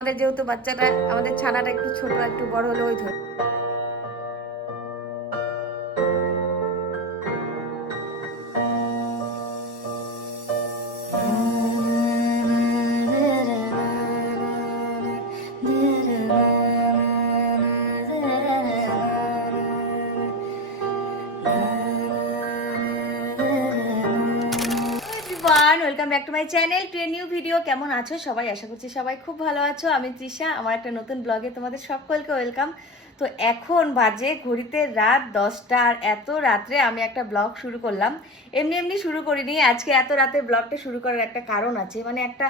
আমাদের যেহেতু বাচ্চাটা আমাদের ছানাটা একটু ছোট একটু বড় হলে ওই ধরে welcome back to my channel to a new video. কেমন আছো সবাই? আশা করছি সবাই খুব ভালো আছো। আমি তৃষা, আমার একটা নতুন ব্লগে তোমাদের সকলকে ওয়েলকাম। তো এখন বাজে ঘড়িতে রাত 10টা, আর এত রাত্রে আমি একটা ব্লগ শুরু করলাম। এমনি এমনি শুরু করিনি, আজকে এত রাতে ব্লগটা শুরু করার একটা কারণ আছে, মানে একটা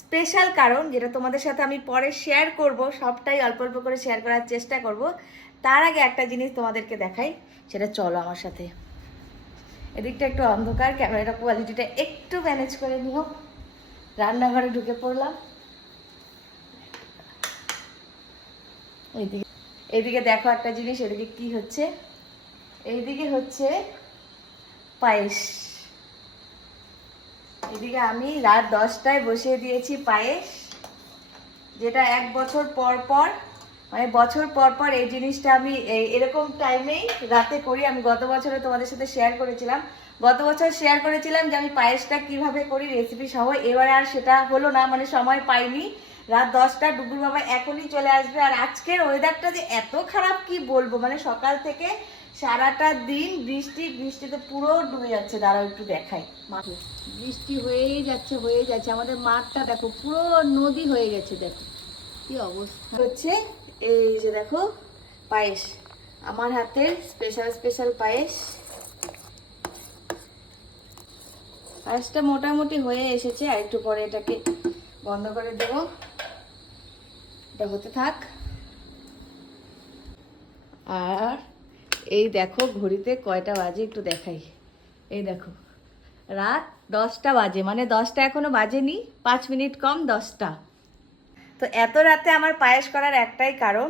স্পেশাল কারণ, যেটা তোমাদের সাথে আমি পরে শেয়ার করব। সবটাই অল্প অল্প করে শেয়ার করার চেষ্টা করব। তার আগে একটা জিনিস তোমাদেরকে দেখাই, সেটা চলো আমার সাথে। এদিকটা একটু অন্ধকার, ক্যামেরাটা কোয়ালিটিটা একটু ম্যানেজ করে নিও। রান্নাঘরে ঢুকে পড়লাম। এইদিকে দেখো একটা জিনিস, এদিকে কি হচ্ছে, এইদিকে হচ্ছে পায়েস। এদিকে আমি রাত 10টায় বসিয়ে দিয়েছি পায়েস, যেটা 1 বছর পর পর, মানে বছর পর পর এই জিনিসটা আমি এরকম টাইমেই রাতে করি। আমি গত বছরে তোমাদের সাথে শেয়ার করেছিলাম, গত বছর শেয়ার করেছিলাম যে আমি পায়েসটা কিভাবে করি রেসিপি সহ। এবার আর সেটা হলো না, মানে সময় পাইনি। রাত 10টা ডুগুর বাবা এখনই চলে আসবে। আর আজকের ওয়েদারটা যে এত খারাপ কি বলবো, মানে সকাল থেকে সারাটা দিন বৃষ্টি, বৃষ্টিতে পুরো ডুবে যাচ্ছে। দাঁড়াও একটু দেখাই মাঠে, বৃষ্টি হয়েই যাচ্ছে হয়ে যাচ্ছে। আমাদের মাঠটা দেখো পুরো নদী হয়ে গেছে, দেখো কি অবস্থা হচ্ছে। এই যে দেখো পায়েস, আমার হাতের স্পেশাল স্পেশাল পায়েস। পায়েসটা মোটামুটি হয়ে এসেছে, আর একটু পরে এটাকে বন্ধ করে দেব, এটা হতে থাক। আর এই দেখো ঘড়িতে কয়টা বাজে একটু দেখাই। এই দেখো রাত 10টা বাজে, মানে 10টা এখনো বাজেনি, 5 মিনিট কম 10টা। তো এত রাতে আমার পায়েস করার একটাই কারণ,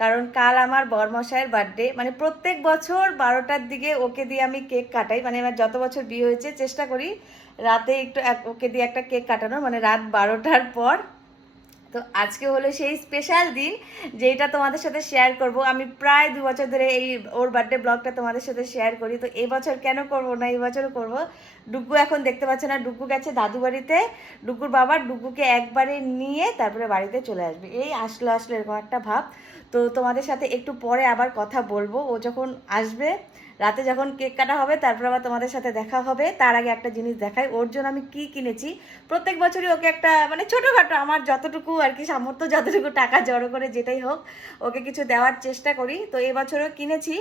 কারণ কাল আমার বরমশাইয়ের বার্থডে। মানে প্রত্যেক বছর 12টার দিকে ওকে দিয়ে আমি কেক কাটাই, মানে আমার যত বছর বিয়ে হয়েছে চেষ্টা করি রাতে একটু ওকে দিয়ে একটা কেক কাটানোর, মানে রাত 12টার পর। তো আজকে হলো সেই স্পেশাল দিন, যেটা তোমাদের সাথে শেয়ার করব। আমি প্রায় 2 বছর ধরে এই ওর বার্থডে ব্লগটা তোমাদের সাথে শেয়ার করি, তো এই বছর কেন করব না, এই বছরও করব। ডুগু এখন দেখতে পাচ্ছে না, ডুগু গেছে দাদু বাড়িতে। ডুগুর বাবা ডুগুকে একবারে নিয়ে তারপরে বাড়িতে চলে আসবে, এই আসলো আসলো এরকম একটা ভাব। তো তোমাদের সাথে একটু পরে আবার কথা বলবো, ও যখন আসবে, রাতে যখন কেক কাটা হবে তারপর আবার তোমাদের সাথে দেখা হবে। তার আগে একটা জিনিস দেখাই, ওর জন্য আমি কি কিনেছি। প্রত্যেক বছরই ওকে একটা, মানে ছোটোখাটো আমার যতটুকু আর কি সামর্থ্য, যতটুকু টাকা জড়ো করে যেটাই হোক ওকে কিছু দেওয়ার চেষ্টা করি। তো এবছরও কিনেছি,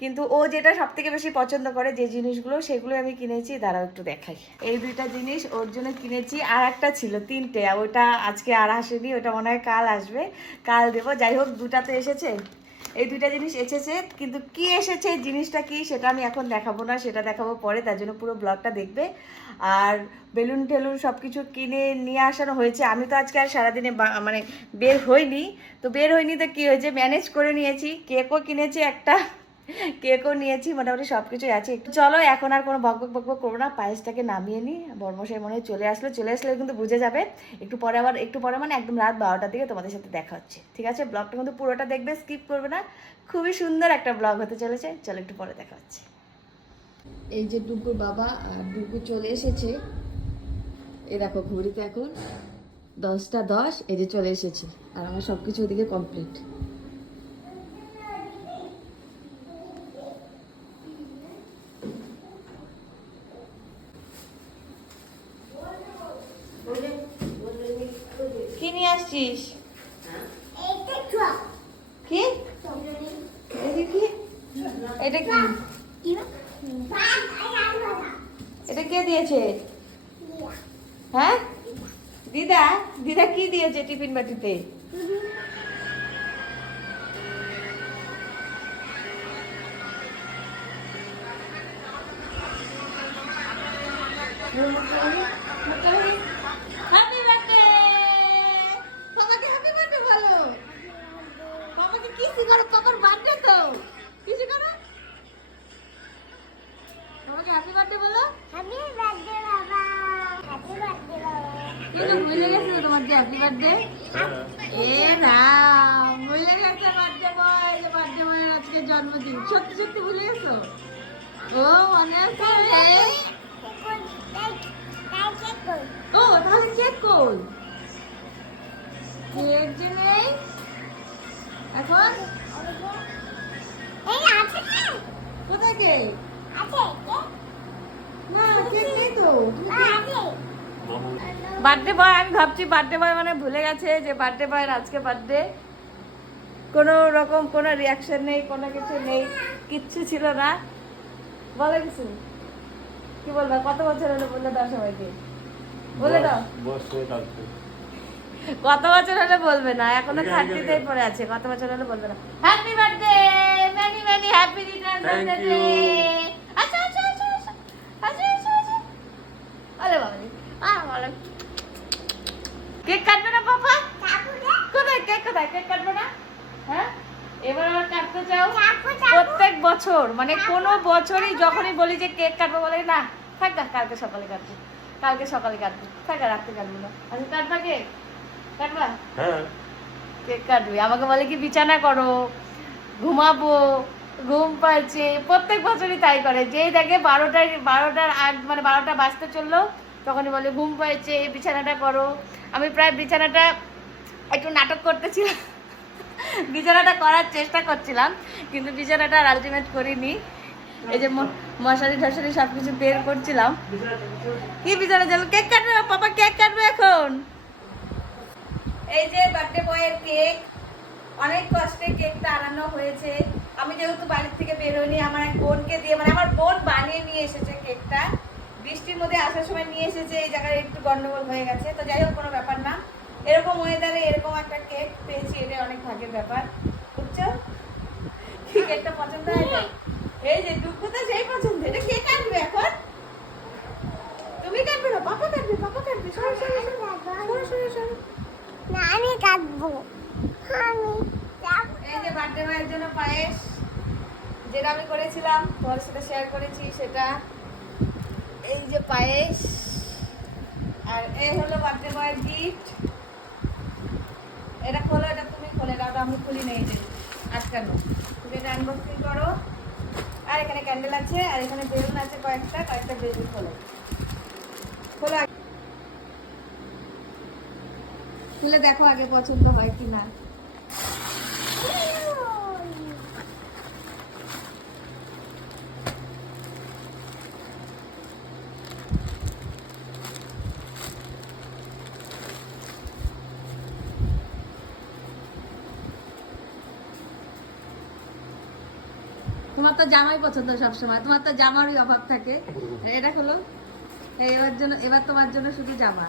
কিন্তু ও যেটা সব থেকে বেশি পছন্দ করে যে জিনিসগুলো, সেগুলো আমি কিনেছি। দাঁড়াও একটু দেখাই। এই দুইটা জিনিস ওর জন্য কিনেছি, আর একটা ছিল 3টে, ওটা আজকে আর আসেনি, ওটা মনে হয় কাল আসবে, কাল দেবো। যাই হোক দুটা তো এসেছে, এই দুইটা জিনিস এসেছে, কিন্তু কি এসেছে জিনিসটা কি সেটা আমি এখন দেখাবো না, সেটা দেখাবো পরে, তার জন্য পুরো ব্লগটা দেখবে। আর বেলুন টেলুন সব কিছু কিনে নিয়ে আসানো হয়েছে। আমি তো আজকে আর সারাদিনে মানে বের হইনি, তো বের হইনি তো কী হয়েছে, ম্যানেজ করে নিয়েছি। কেকও কিনেছি একটা, কেকও নিয়েছি, মোটামুটি সব কিছুই আছে। একটু চলো এখন আর কোনো বকবক বকবক করবো না, পায়েসটাকে নামিয়ে নিই। বর্মশাই মনে হয় চলে আসলো, চলে আসলে কিন্তু বুঝে যাবে। একটু পরে আবার, একটু পরে মানে একদম রাত 12টার দিকে তোমাদের সাথে দেখা হচ্ছে, ঠিক আছে? ব্লগটা কিন্তু পুরোটা দেখবে, স্কিপ করবে না, খুবই সুন্দর একটা ব্লগ হতে চলেছে। চলো একটু পরে দেখা হচ্ছে। এই যে ডুগুর বাবা আর ডুগু চলে এসেছে। এই দেখো ঘড়িতে এখন 10টা 10, এই যে চলে এসেছে, আর আমার সব কিছু ওদিকে কমপ্লিট। কি নিয়ে আসছিস? কি কি এটা কি, এটা কে দিয়েছে? হ্যাঁ দিদা, দিদা কি দিয়েছে টিফিন বাটিতে? হ্যাপি বার্থডে বাবাকে, হ্যাপি বার্থডে বলো বাবাকে। কিসি করো, বাবার বার্থডে তো, কিসি করো বাবাকে, হ্যাপি বার্থডে বলো। হ্যাপি বার্থডে বাবা, হ্যাপি বার্থডে বাবা। কি ভুলে গেছো তোমার বার্থডে হ্যাপি বার্থডে। এ রাম, ভুলে গেছে বার্থডে বয়, বার্থডে বয়ের আজকে জন্মদিন। সত্যি সত্যি ভুলে গেছো? ও মনে আছে? ও তাহলে কেক কই? কেক যে নেই এখন। কোথায় কেক? না কেক নেই তো। বার্থডে বয়, আমি ভাবছি বার্থডে বয় মানে ভুলে গেছে যে বার্থডে বয়ের আজকে বার্থডে। কোনো রকম কোনো রিয়াকশন নেই, কোনো কিছু নেই, কিচ্ছু ছিল না। বলো কিছু, কি বলবা? কত বছর হলো বলে দাও সবাইকে, বলে দাও। কত বছর হলে বলবে না, এখনো 30তেই পড়ে আছে। কত বছর হলে বলবে না। Happy birthday, many many happy Returns of the day. আচ্ছা আচ্ছা আচ্ছা আচ্ছা আচ্ছা আচ্ছা আচ্ছা। আরে বাবা রে, বলো। কেক কাটবে না পাপা? কোথায় কেক, কোথায় কেক কাটবে না? হ্যাঁ এবার আবার কাটতে চাও? প্রত্যেক বছর মানে কোনো বছরই যখনই বলি যে কেক কাটবো বলে না থাক না, কালকে সকালে কাটবো, কালকে সকালে কাটবো, থাক আর রাত্রে কাটবো না। আচ্ছা কাটবা কেক? কাটবা? হ্যাঁ কেক কাটবি। আমাকে বলে কি বিছানা করো, ঘুমাবো, ঘুম পাচ্ছে। প্রত্যেক বছরই তাই করে। যেই দেখে 12টার আগ মানে 12টা বাজতে চললো তখনই বলে ঘুম পাচ্ছে, বিছানাটা করো। আমি প্রায় বিছানাটা একটু নাটক করতেছিলাম, বিছানাটা করার চেষ্টা করছিলাম কিন্তু বিছানাটা আর আলটিমেট করিনি। এই যে মশারি ঠশারি সবকিছু বের করছিলাম। কি বিছানা চলো, কেক কাটবে পাপা, কেক কাটবে এখন। এই যে বার্থডে বয়ের কেক, অনেক কষ্টে কেকটা আনানো হয়েছে। আমি যেহেতু বাড়ির থেকে বেরোইনি, আমার এক বোনকে দিয়ে, মানে আমার বোন বানিয়ে নিয়ে এসেছে কেকটা। বৃষ্টির মধ্যে আসার সময় নিয়ে এসেছে, এই জায়গায় একটু গন্ডগোল হয়ে গেছে। তো যাই হোক কোনো ব্যাপার না, এরকম ওয়েদারে এরকম একটা কেক পেয়েছি, এটা অনেক ভাগ্যের ব্যাপার, বুঝছো? কি কেকটা পছন্দ হয়েছে? এই যে দুঃখটা সেই পছন্দ। এটা কে কাটবে এখন? তুমি কাটবে না, পাপা কাটবে, পাপা কাটবে। সরো সরো সরো সরো সরো। না আমি কাটবো। আমি এই যে বার্থডে বয়ের জন্য পায়েস, যেটা আমি করেছিলাম তোমার সাথে শেয়ার করেছি সেটা। এই যে পায়েস, আর এই হলো বার্থডে বয়ের গিফট। এটা খোলো, এটা তুমি খোলে দাও, আমি খুলি নেই, যে আটকানো। তুমি এটা আনবক্সিং করো। আর এখানে ক্যান্ডেল আছে, আর এখানে বেলুন আছে কয়েকটা বেলুন খোলো, খোলো খুলে দেখো আগে পছন্দ হয় কিনা। তোমার তো জামাই পছন্দ সবসময়, তোমার তো জামারই অভাব থাকে। এটা হলো এবার তোমার জন্য শুধু জামা।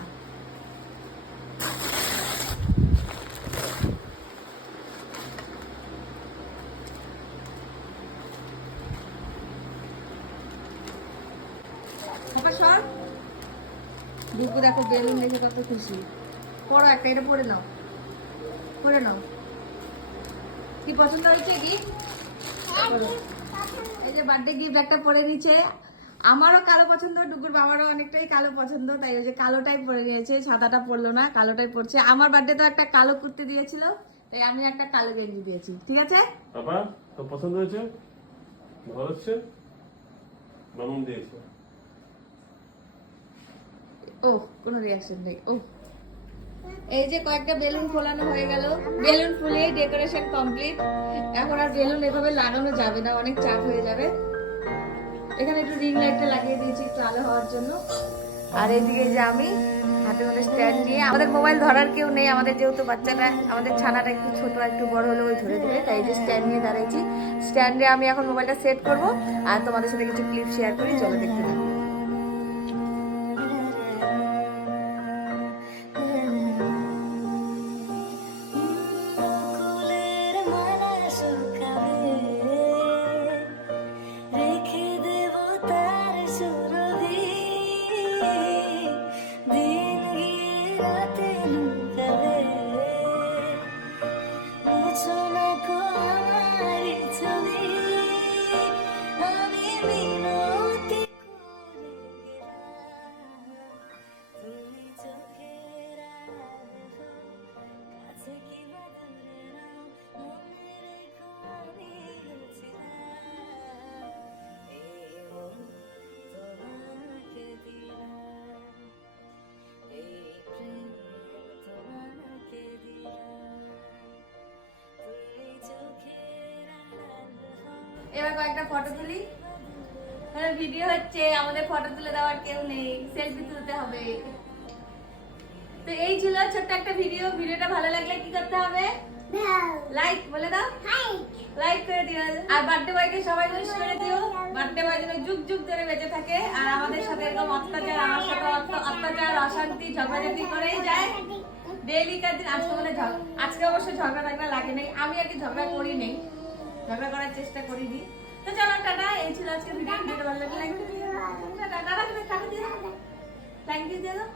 সর দুপু, দেখো বেলুন দেখে কত খুশি। পড়ো একটা, এটা পরে নাও, পরে নাও। কি পছন্দ হয়েছে গিফট? এই যে বার্থডে গিফট একটা পরে নিচ্ছে। আমারও কালো পছন্দ, ডুগুর বাবারও অনেকটাই কালো পছন্দ, তাই ওই যে কালোটাই পরে নিয়েছে, সাদাটা পরলো না, কালোটাই পরছে। আমার বার্থডে তো একটা কালো কুর্তি দিয়েছিল, তাই আমি একটা কালো গেঞ্জি দিয়েছি। ঠিক আছে বাবা, তো পছন্দ হয়েছে? ভালো হচ্ছে? মামুন দিয়েছে। ও কোনো রিঅ্যাকশন নেই। ও এই যে কয়েকটা বেলুন ফোলানো হয়ে গেল, বেলুন ফুলিয়ে ডেকোরেশন কমপ্লিট। এখন আর বেলুন এভাবে লাগানো যাবে না, অনেক চাপ হয়ে যাবে। এখানে একটু রিং লাইটটা লাগিয়ে দিয়েছি একটু আলো হওয়ার জন্য। আর এইদিকে যে আমি হাতে মধ্যে স্ট্যান্ড নিয়ে, আমাদের মোবাইল ধরার কেউ নেই, আমাদের যেহেতু বাচ্চাটা, আমাদের ছানাটা একটু ছোট, একটু বড় হলে ওই ধরে দেবে, তাই যে স্ট্যান্ড নিয়ে দাঁড়াইছি। স্ট্যান্ডে আমি এখন মোবাইলটা সেট করব আর তোমাদের সাথে কিছু ক্লিপ শেয়ার করি, চলো দেখতে থাকো। এবার কয়েকটা ফটো তুলি। ভিডিও হচ্ছে, আমাদের ফটো তুলে দেওয়ার কেউ নেই, সেলফি তুলতে হবে। তো এই ছিল ছোট্ট একটা ভিডিও। ভিডিওটা ভালো লাগলে কি করতে হবে? লাইক বলে দাও, লাইক করে দিও। আর বার্থডে বয়কে সবাই উইশ করে দিও। বার্থডে বয় যেন যুগ যুগ ধরে বেঁচে থাকে আর আমাদের সাথে এরকম অত্যাচার, আমার সাথে অত্যাচার, অশান্তি, ঝগড়াঝাটি করেই যায় ডেইলি কার দিন। আজকে অবশ্য ঝগড়া টাগড়া লাগে নাই, আমি আর কি ঝগড়া করি নেই, ঝগড়া করার চেষ্টা করিনি। তো চলো টাটা, এই ছিল আজকে ভিডিও। ভালো লাগলে লাইক করে দিও। টাটা, টাটা দিয়ে দাও, থ্যাংক ইউ দিয়ে দাও।